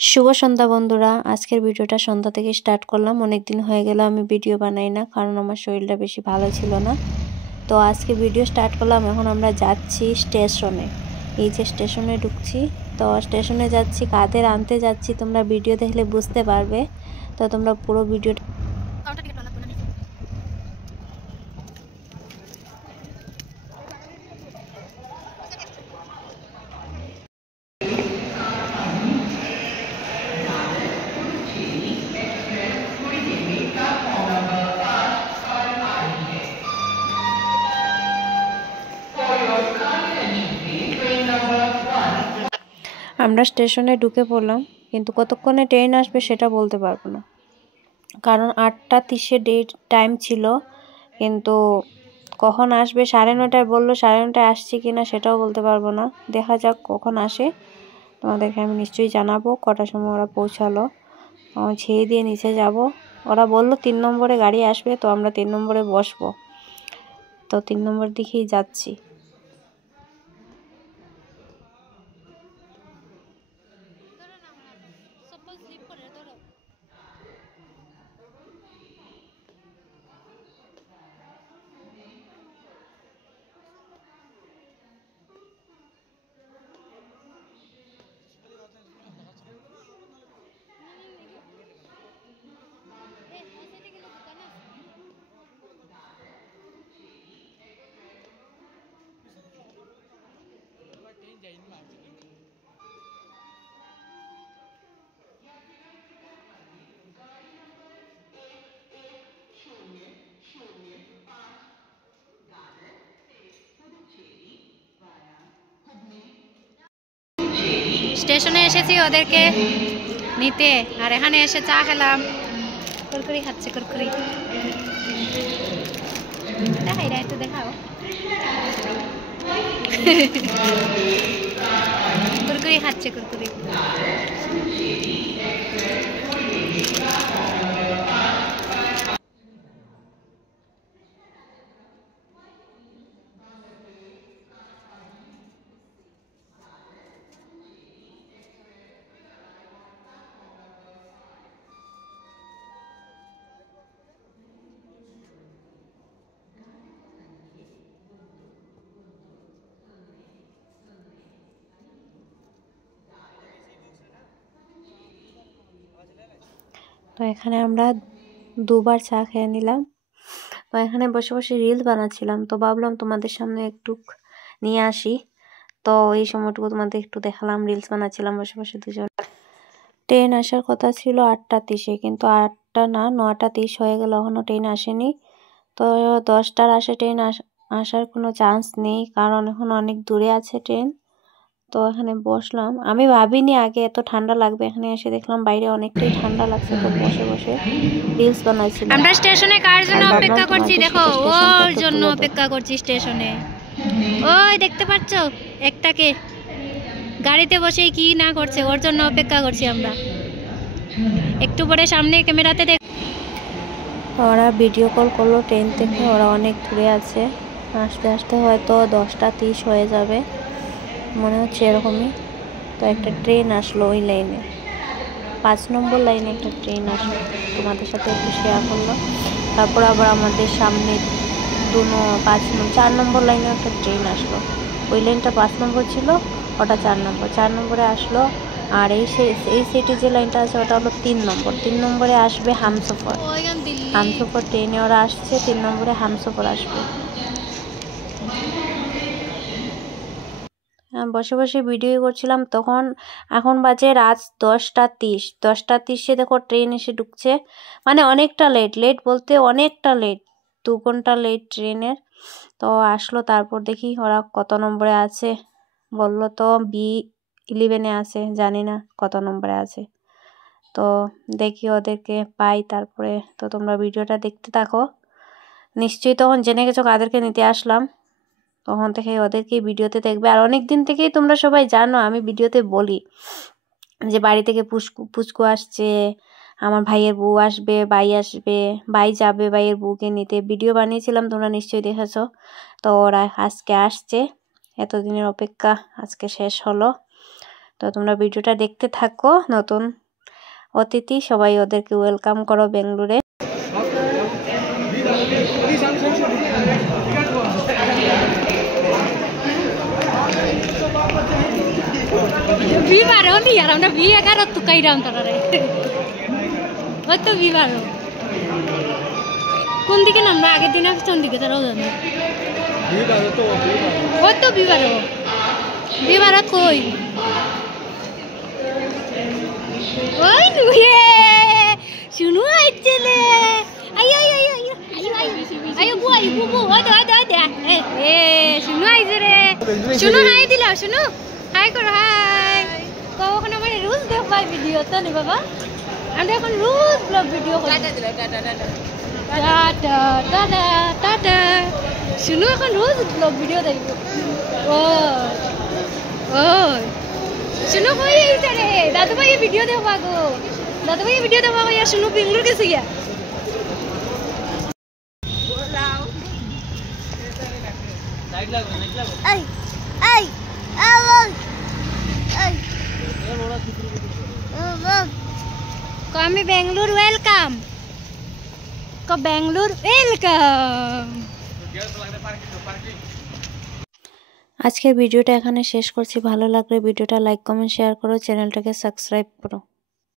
শুভ সন্ধ্যা বন্ধুরা। আজকের ভিডিওটা সন্ধ্যা থেকে স্টার্ট করলাম। অনেক দিন হয়ে গেল আমি ভিডিও বানাই না, কারণ আমার শরীরটা বেশি ভালো ছিল না। তো আজকে ভিডিও স্টার্ট করলাম। এখন আমরা যাচ্ছি স্টেশনে। এই যে স্টেশনে ঢুকছি, তো স্টেশনে যাচ্ছি, কাদের আনতে যাচ্ছি তোমরা ভিডিও দেখলে বুঝতে পারবে। তো তোমরা পুরো ভিডিওটা আমরা স্টেশনে ঢুকে পড়লাম, কিন্তু কতক্ষণে ট্রেন আসবে সেটা বলতে পারবো না, কারণ 8:30 ডেট টাইম ছিল, কিন্তু কখন আসবে 9:30 বললো। 9:30 আসছে কিনা সেটাও বলতে পারবো না। দেখা যাক কখন আসে, তোমাদেরকে আমি নিশ্চয়ই জানাবো কটার সময় ওরা পৌঁছালো। ছেড়ে দিয়ে নিচে যাব। ওরা বললো 3 নম্বরে গাড়ি আসবে, তো আমরা 3 নম্বরে বসবো। তো 3 নম্বর দিকেই যাচ্ছি। স্টেশনে এসেছি ওদেরকে নিতে, আর এখানে এসে চা খেলাম। কুরকুরি খাচ্ছে, কুরকুরি দেখাই রে, একটু দেখাও। কুরকুরি খাচ্ছে, কুরকুরি। তো এখানে আমরা দুবার চা খেয়ে নিলাম। তো এখানে বসে বসে রিল বানাচ্ছিলাম, তো ভাবলাম তোমাদের সামনে একটু নিয়ে আসি। তো এই সময়টুকু তোমাদের একটু দেখালাম, রিলস বানাচ্ছিলাম বসে বসে দুজন। ট্রেন আসার কথা ছিল 8:30, কিন্তু 8টা না, 9:30 হয়ে গেল, এখনো ট্রেন আসেনি। তো 10টার আসে ট্রেন, আসার কোনো চান্স নেই, কারণ এখন অনেক দূরে আছে ট্রেন। তো এখানে বসলাম। আমি ভাবিনি আগে এত ঠান্ডা লাগবে, এখানে এসে দেখলাম বাইরে অনেকটাই ঠান্ডা লাগছে। তো বসে বসে রিলস বানাইছিলাম। আমরা স্টেশনে কার জন্য অপেক্ষা করছি দেখো, ওর জন্য অপেক্ষা করছি স্টেশনে। ওই দেখতে পাচ্ছ একটাকে গাড়িতে বসে কি না করছে, ওর জন্য অপেক্ষা করছি আমরা। একটু পরে সামনে ক্যামেরাতে দেখ। ওরা ভিডিও কল করলো ট্রেন থেকে, ওরা অনেক দূরে আছে। আসতে আসতে হয়তো 10:30 হয়ে যাবে, মনে হচ্ছে এরকমই। তো একটা ট্রেন আসলো ওই লাইনে, 5 নম্বর লাইনে একটা ট্রেন আসলো, তোমাদের সাথে একটু শেয়ার করলাম। তারপর আবার আমাদের সামনে 4 নম্বর লাইনে একটা ট্রেন আসলো। ওই লাইনটা 5 নম্বর ছিল, ওটা 4 নম্বর। 4 নম্বরে আসলো। আর এই সিটি যে লাইনটা আছে ওটা হলো 3 নম্বর। 3 নম্বরে আসবে হামসফর। হামসফর ট্রেনে ওরা আসছে, 3 নম্বরে হামসফর আসবে। বসে বসে ভিডিও করছিলাম তখন। এখন বাজে রাত 10:30। 10:30 দেখো ট্রেন এসে ঢুকছে, মানে অনেকটা লেট বলতে অনেকটা লেট, 2 ঘন্টা লেট ট্রেনের। তো আসলো, তারপর দেখি ওরা কত নম্বরে আছে। বললো তো B11-এ আছে, জানি না কত নম্বরে আছে। তো দেখি ওদেরকে পাই তারপরে। তো তোমরা ভিডিওটা দেখতে থাকো, নিশ্চয়ই তখন জেনে গেছো কাদেরকে নিতে আসলাম। তখন থেকে ওদেরকে ভিডিওতে দেখবে। আর অনেক দিন থেকেই তোমরা সবাই জানো আমি ভিডিওতে বলি যে বাড়ি থেকে পুচকু আসছে, আমার ভাইয়ের বউ আসবে, ভাই আসবে, ভাই যাবে ভাইয়ের বউকে নিতে। ভিডিও বানিয়েছিলাম, তোমরা নিশ্চয়ই দেখেছো। তো ওরা আজকে আসছে, এতদিনের অপেক্ষা আজকে শেষ হলো। তো তোমরা ভিডিওটা দেখতে থাকো। নতুন অতিথি সবাই ওদেরকে ওয়েলকাম করো বেঙ্গলুরে। বিবারও নি আর আমরা বিয়ে কারো তুকাইরাম তারারে ওই তো বিবারও কোন দিকে নামরা আগের দিন কোন দিকে তারাও জানে ওই তো বিবারও বিবারও কই ওই নুয়ে শুনু আইছেলে আইও আইও আইও আইও বু আইও বু ওই দে এ শুনু আইছে রে শুনু হাই দিলা শুনু হাই করো হাই কখন আমার রোজ দেখবাই ভিডিও তো নি বাবা আমরা এখন রোজ ব্লগ ভিডিও করি টাটা টাটা টাটা শুনু এখন রোজ ব্লগ ভিডিও দেখব ও ও শুনু কই আইছে রে দাদু ভাই ভিডিও দেখবা গো দাদু ভাই ভিডিও দেখবা গো শুনু বেঙ্গলুর গেছে গিয়া এই এই আমি বেঙ্গলুর ওয়েলকাম বেঙ্গলুর ওয়েলকাম। আজকের ভিডিওটা এখানে শেষ করছি। ভালো লাগলে ভিডিওটা লাইক কমেন্ট শেয়ার করো, চ্যানেলটাকে সাবস্ক্রাইব করো।